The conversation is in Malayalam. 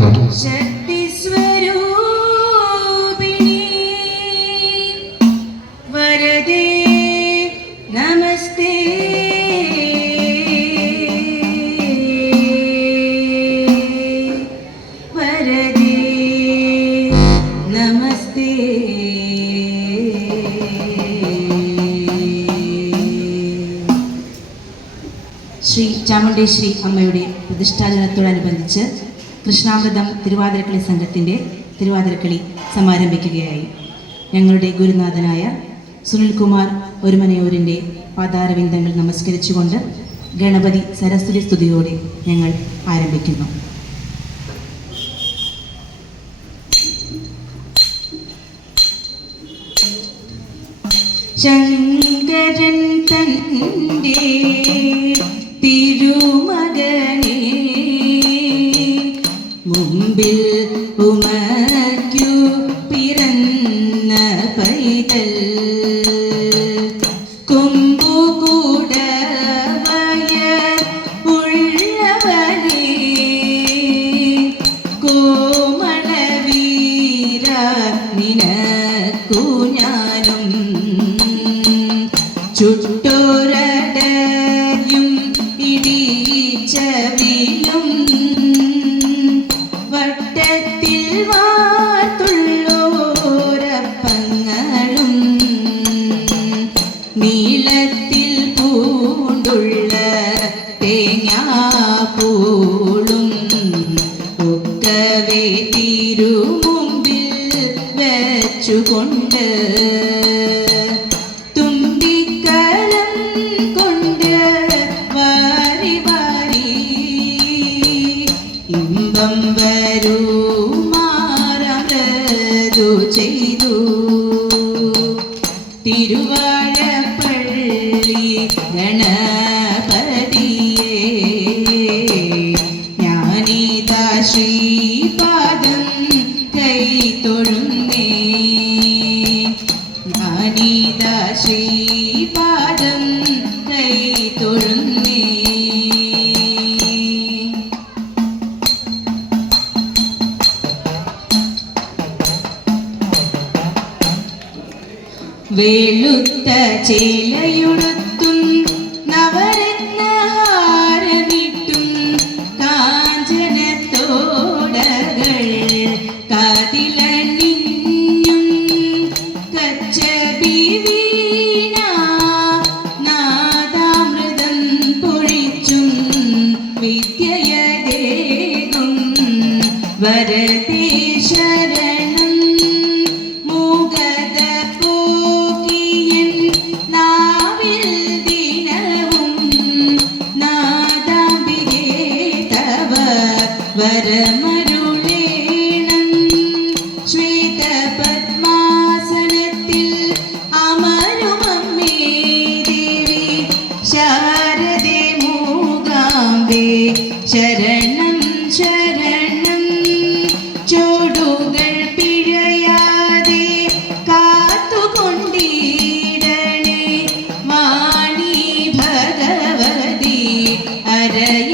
കേട്ടു ശ്രീ ചാമുണ്ടേശ്വരി അമ്മയുടെ പ്രതിഷ്ഠാദിനത്തോടനുബന്ധിച്ച് കൃഷ്ണാമൃതം തിരുവാതിരക്കളി സംഘത്തിന്റെ തിരുവാതിരക്കളി സമാരംഭിക്കുകയായി. ഞങ്ങളുടെ ഗുരുനാഥനായ സുനിൽകുമാർ ഒരുമനയൂരിന്റെ പാതാരവിന്ദങ്ങൾ നമസ്കരിച്ചുകൊണ്ട് ഗണപതി സരസ്വതി സ്തുതിയോടെ ഞങ്ങൾ ആരംഭിക്കുന്നു. ശങ്കരൻ തന്റെ തിരുമകനെ ചുട്ടോരടയും ഇടിച്ചവിലും വട്ടത്തിൽ വാത്തുള്ളോരപ്പങ്ങളും നീളത്തിൽ പൂണ്ടുള്ള തേങ്ങാപ്പൂളും ഒക്കവേ തിരുമുമ്പിൽ വെച്ചുകൊണ്ട് വരുമാറതു ചെയ്തു. തിരുവാഴപ്പള്ളി ഗണപതിയെ ഞാനീതാ ശ്രീപാദം കൈ തൊഴുന്നേ. ഞാനീതാ ശ്രീപാദം വെളുത്ത ചേലയുണത്തും നവരത്നഹാരമിട്ടും കാഞ്ചനത്തോടകൾ കാതിലണിഞ്ഞും കച്ചബി വീണ നാദാമൃതം പൊഴിച്ചും വിദ്യയതേകും വരദേ ശരണം ശരണം ചോടുകൾ പിഴയാതെ കാത്തുകൊണ്ടിടണേ. മാണി ഭഗവതി അരയ